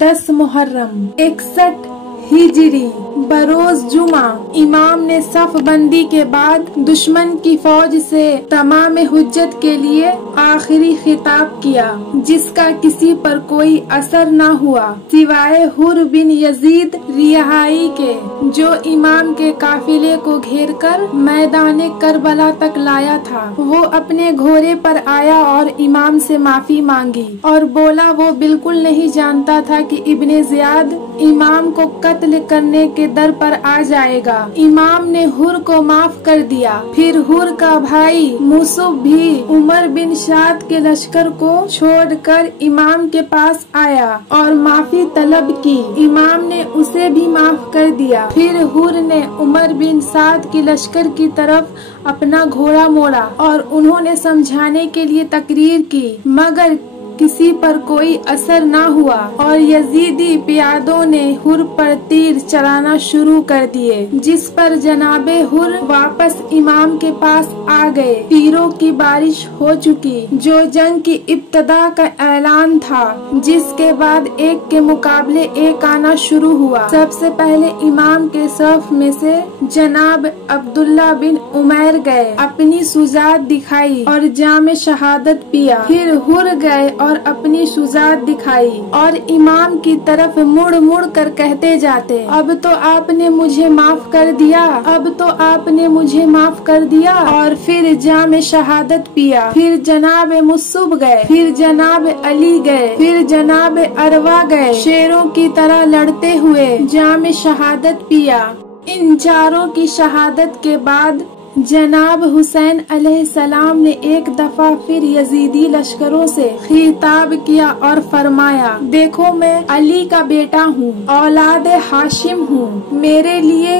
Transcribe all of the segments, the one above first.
10 मुहर्रम 61 हिजरी बरोज जुमा इमाम ने सफ बंदी के बाद दुश्मन की फौज से तमाम हुज्जत के लिए आखिरी खिताब किया, जिसका किसी पर कोई असर न हुआ सिवाय हुर बिन यजीद रिहाई के, जो इमाम के काफिले को घेरकर मैदान करबला तक लाया था। वो अपने घोड़े पर आया और इमाम से माफी मांगी और बोला वो बिल्कुल नहीं जानता था कि इब्ने ज़ियाद इमाम को कत्ल करने के दर पर आ जाएगा। इमाम ने हुर को माफ कर दिया। फिर हुर का भाई मुसुब भी उमर बिन शाद के लश्कर को छोड़कर इमाम के पास आया और माफी तलब की। इमाम ने उसे भी माफ कर दिया। फिर हुर ने उमर बिन साद की लश्कर की तरफ अपना घोड़ा मोड़ा और उन्होंने समझाने के लिए तकरीर की, मगर किसी पर कोई असर न हुआ और यजीदी पियादों ने हुर पर तीर चलाना शुरू कर दिए, जिस पर जनाबे हुर वापस इमाम के पास आ गए। तीरों की बारिश हो चुकी, जो जंग की इब्तदा का ऐलान था, जिसके बाद एक के मुकाबले एक आना शुरू हुआ। सबसे पहले इमाम के सफ में से जनाब अब्दुल्ला बिन उमैर गए, अपनी सुजात दिखाई और जाम शहादत पिया। फिर हुर गए और अपनी शुजात दिखाई और इमाम की तरफ मुड़ मुड़ कर कहते जाते, अब तो आपने मुझे माफ कर दिया, अब तो आपने मुझे माफ कर दिया। और फिर जाम शहादत पिया। फिर जनाब मुसुब गए, फिर जनाब अली गए, फिर जनाब अरवा गए, शेरों की तरह लड़ते हुए जाम शहादत पिया। इन चारों की शहादत के बाद जनाब हुसैन अलैहिस्सलाम ने एक दफा फिर यजीदी लश्करों से खिताब किया और फरमाया, देखो मैं अली का बेटा हूँ, औलाद हाशिम हूँ, मेरे लिए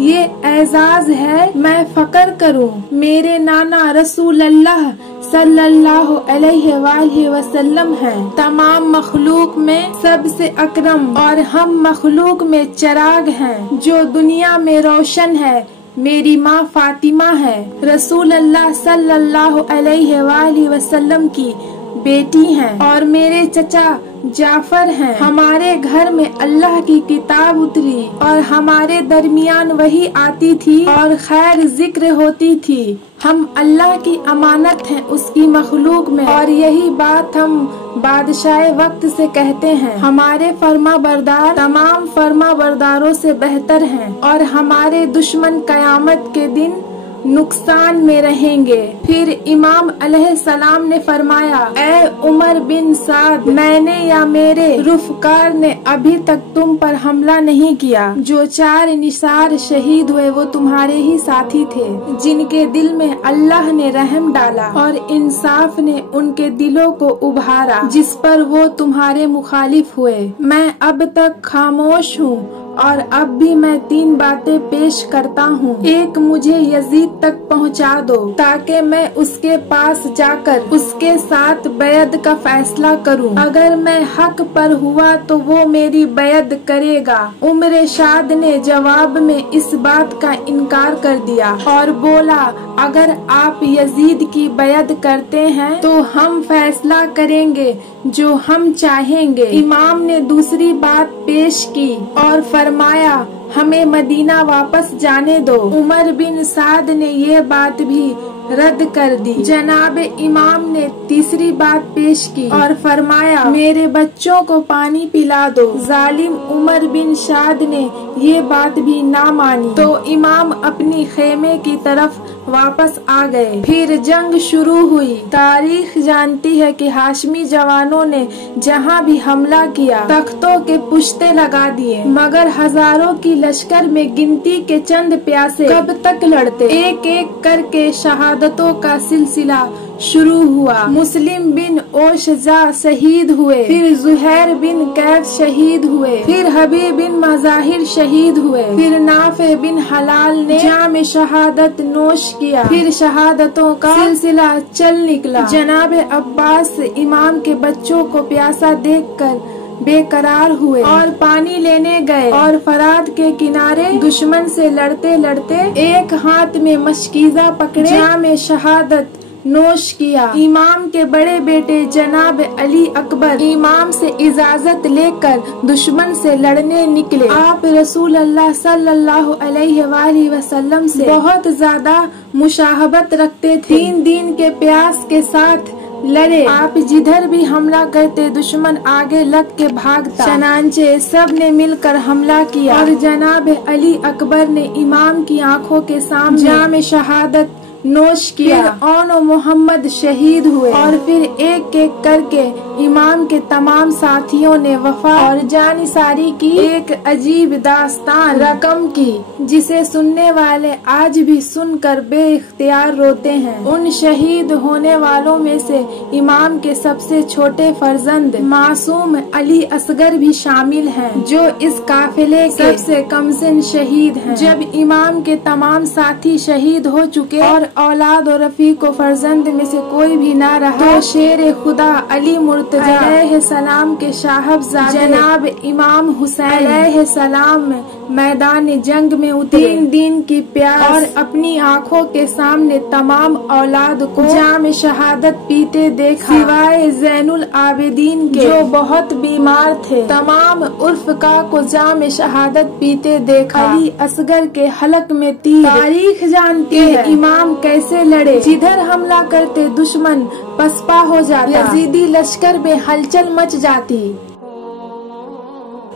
ये एजाज है मैं फकर करूँ। मेरे नाना रसूल अल्लाह सल्लल्लाहु अलैहि वसल्लम हैं, तमाम मखलूक में सबसे अकरम और हम मखलूक में चिराग हैं, जो दुनिया में रोशन है। मेरी माँ फातिमा है, रसूल अल्लाह सल्लल्लाहु अलैहि वसल्लम की बेटी हैं, और मेरे चचा जाफर हैं। हमारे घर में अल्लाह की किताब उतरी और हमारे दरमियान वही आती थी और खैर जिक्र होती थी। हम अल्लाह की अमानत हैं उसकी मखलूक में, और यही बात हम बादशाह वक्त से कहते हैं। हमारे फर्मा बरदार तमाम फर्मा बरदारों से बेहतर हैं और हमारे दुश्मन कयामत के दिन नुकसान में रहेंगे। फिर इमाम अलैहिस्सलाम ने फरमाया, ए उमर बिन साद, मैंने या मेरे रुफकार ने अभी तक तुम पर हमला नहीं किया। जो 4 निसार शहीद हुए वो तुम्हारे ही साथी थे, जिनके दिल में अल्लाह ने रहम डाला और इंसाफ ने उनके दिलों को उभारा, जिस पर वो तुम्हारे मुखालिफ हुए। मैं अब तक खामोश हूँ और अब भी मैं 3 बातें पेश करता हूँ। एक, मुझे यजीद तक पहुँचा दो ताकि मैं उसके पास जाकर उसके साथ बैत का फैसला करूँ। अगर मैं हक पर हुआ तो वो मेरी बैत करेगा। उमर शाद ने जवाब में इस बात का इनकार कर दिया और बोला, अगर आप यजीद की बैत करते हैं तो हम फैसला करेंगे जो हम चाहेंगे। इमाम ने दूसरी बात पेश की और फरमाया, हमें मदीना वापस जाने दो। उमर बिन साद ने ये बात भी रद्द कर दी। जनाब इमाम ने तीसरी बात पेश की और फरमाया, मेरे बच्चों को पानी पिला दो। जालिम उमर बिन शाद ने ये बात भी ना मानी तो इमाम अपनी खेमे की तरफ वापस आ गए। फिर जंग शुरू हुई। तारीख जानती है कि हाशमी जवानों ने जहाँ भी हमला किया तख्तों के पुश्ते लगा दिए, मगर हजारों की लश्कर में गिनती के चंद प्यासे कब तक लड़ते। एक एक करके शहादतों का सिलसिला शुरू हुआ। मुस्लिम बिन ओशजा शहीद हुए, फिर जुहैर बिन कैफ शहीद हुए, फिर हबीब बिन मजाहिर शहीद हुए, फिर नाफे बिन हलाल ने जाम शहादत नोश किया। फिर शहादतों का सिलसिला चल निकला। जनाब अब्बास इमाम के बच्चों को प्यासा देखकर बेकरार हुए और पानी लेने गए और फरात के किनारे दुश्मन से लड़ते लड़ते एक हाथ में मशकीजा पकड़े जाम शहादत नोश किया। इमाम के बड़े बेटे जनाब अली अकबर इमाम से इजाजत लेकर दुश्मन से लड़ने निकले। आप रसूल अल्लाह सल्लल्लाहु अलैहि वसल्लम से बहुत ज्यादा मुशाहबत रखते थे। 3 दिन के प्यास के साथ लड़े। आप जिधर भी हमला करते दुश्मन आगे लग के भागता। चनांचे सब ने मिलकर हमला किया और जनाब अली अकबर ने इमाम की आंखों के सामने जाम शहादत नोश किया। फिर मोहम्मद शहीद हुए और फिर एक एक करके इमाम के तमाम साथियों ने वफा और जानिसारी की एक अजीब दास्तान रकम की, जिसे सुनने वाले आज भी सुनकर बेइख्तियार रोते हैं। उन शहीद होने वालों में से इमाम के सबसे छोटे फर्जंद मासूम अली असगर भी शामिल हैं, जो इस काफिले के सबसे कमसिन शहीद हैं। जब इमाम के तमाम साथी शहीद हो चुके और औलाद और रफीक को फर्जंद में से कोई भी ना रहा, तो शेर खुदा अली मुर्तजा अलैहिस्सलाम के साहबजादे जनाब इमाम हुसैन अलैहिस्सलाम मैदान जंग में उतरे। 3 दिन की प्यास और अपनी आँखों के सामने तमाम औलाद को जाम शहादत पीते देखा, सिवाय ज़ैनुल आबिदीन के जो बहुत बीमार थे। तमाम उर्फका को जाम शहादत पीते देखा। अली असगर के हलक में तीर। तारीख जानती है इमाम कैसे लड़े। जिधर हमला करते दुश्मन पसपा हो जाता, यजीदी लश्कर में हलचल मच जाती।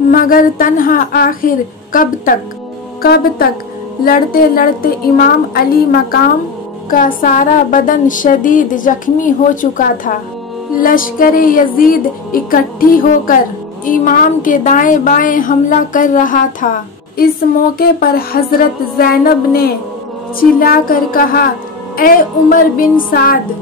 मगर तन्हा आखिर कब तक लड़ते लड़ते इमाम अली मकाम का सारा बदन शदीद जख्मी हो चुका था। लश्कर यजीद इकट्ठी होकर इमाम के दाएं बाएं हमला कर रहा था। इस मौके पर हजरत ज़ैनब ने चिल्लाकर कहा, ए उमर बिन साद,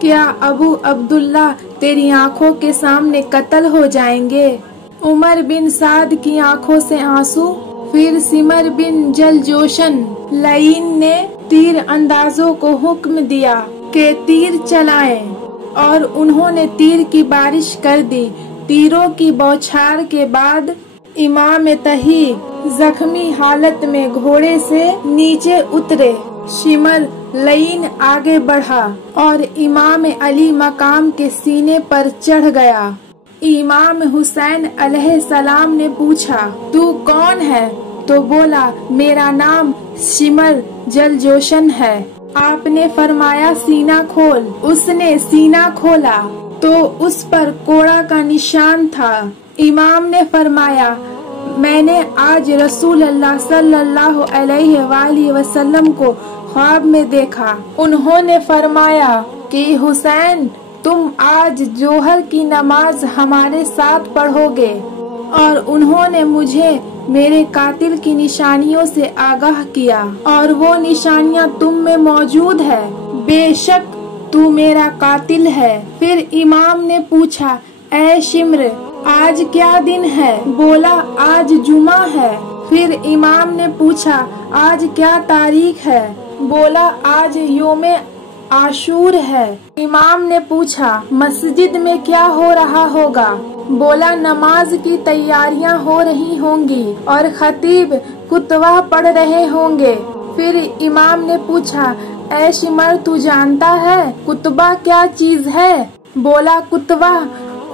क्या अबू अब्दुल्ला तेरी आंखों के सामने कत्ल हो जाएंगे? उमर बिन साद की आंखों से आंसू। फिर सिमर बिन जलजोशन लईन ने तीर अंदाजों को हुक्म दिया कि तीर चलाएं, और उन्होंने तीर की बारिश कर दी। तीरों की बौछार के बाद इमाम तही जख्मी हालत में घोड़े से नीचे उतरे। शिमर लईन आगे बढ़ा और इमाम अली मकाम के सीने पर चढ़ गया। इमाम हुसैन अलैहिस्सलाम ने पूछा, तू कौन है? तो बोला, मेरा नाम शिमर जलजोशन है। आपने फरमाया, सीना खोल। उसने सीना खोला तो उस पर कोड़ा का निशान था। इमाम ने फरमाया, मैंने आज रसूल अल्लाह सल्लल्लाहु अलैहि वसल्लम को ख्वाब में देखा। उन्होंने फरमाया कि हुसैन, तुम आज जोहर की नमाज हमारे साथ पढ़ोगे। और उन्होंने मुझे मेरे कातिल की निशानियों से आगाह किया, और वो निशानियां तुम में मौजूद है। बेशक तू मेरा कातिल है। फिर इमाम ने पूछा, ए शिम्र, आज क्या दिन है? बोला, आज जुमा है। फिर इमाम ने पूछा, आज क्या तारीख है? बोला, आज योमे आशूर है। इमाम ने पूछा, मस्जिद में क्या हो रहा होगा? बोला, नमाज की तैयारियां हो रही होंगी और खतीब कुतबा पढ़ रहे होंगे। फिर इमाम ने पूछा, ऐ शिमर, तू जानता है कुतबा क्या चीज है? बोला, कुतबा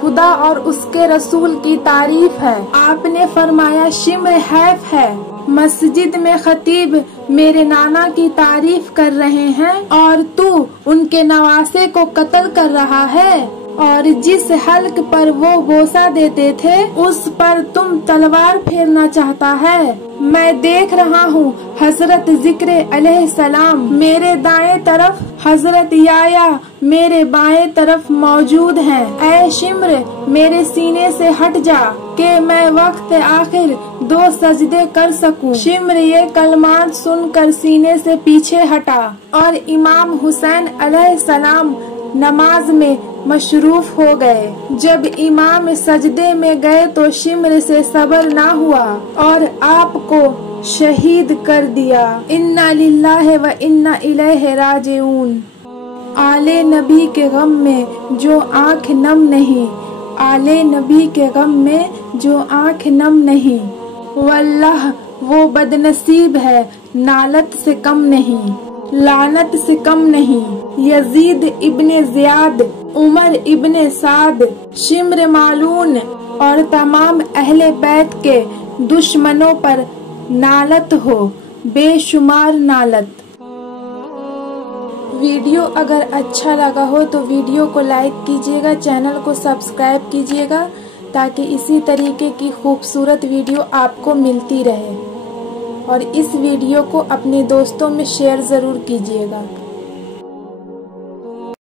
खुदा और उसके रसूल की तारीफ है। आपने फरमाया, शिम्र हैफ है। मस्जिद में खतीब मेरे नाना की तारीफ कर रहे हैं और तू उनके नवासे को कत्ल कर रहा है, और जिस हल्क पर वो बोसा देते थे उस पर तुम तलवार फेरना चाहता है। मैं देख रहा हूँ हजरत जिक्र अलैहिस्सलाम मेरे दाएं तरफ, हजरत याया मेरे बाएं तरफ मौजूद हैं। ऐ शिम्र, मेरे सीने से हट जा कि मैं वक्त आखिर 2 सजदे कर सकूं। शिम्र ये कलमात सुनकर सीने से पीछे हटा और इमाम हुसैन अलैहिस्सलाम नमाज में मशरूफ हो गए। जब इमाम सजदे में गए तो शिम्र से सब्र ना हुआ और आपको शहीद कर दिया। इन्ना लिल्लाहि व इन्ना इलैहि राजिऊन। आले नबी के गम में जो आँख नम नहीं, आले नबी के गम में जो आँख नम नहीं, वल्लाह वो बदनसीब है नालत से कम नहीं। लानत से कम नहीं। यजीद इब्ने ज़ियाद, उमर इब्ने साद, शिम्र मालून और तमाम अहले बैत के दुश्मनों पर नालत हो, बेशुमार नालत। वीडियो अगर अच्छा लगा हो तो वीडियो को लाइक कीजिएगा, चैनल को सब्सक्राइब कीजिएगा ताकि इसी तरीके की खूबसूरत वीडियो आपको मिलती रहे। और इस वीडियो को अपने दोस्तों में शेयर ज़रूर कीजिएगा।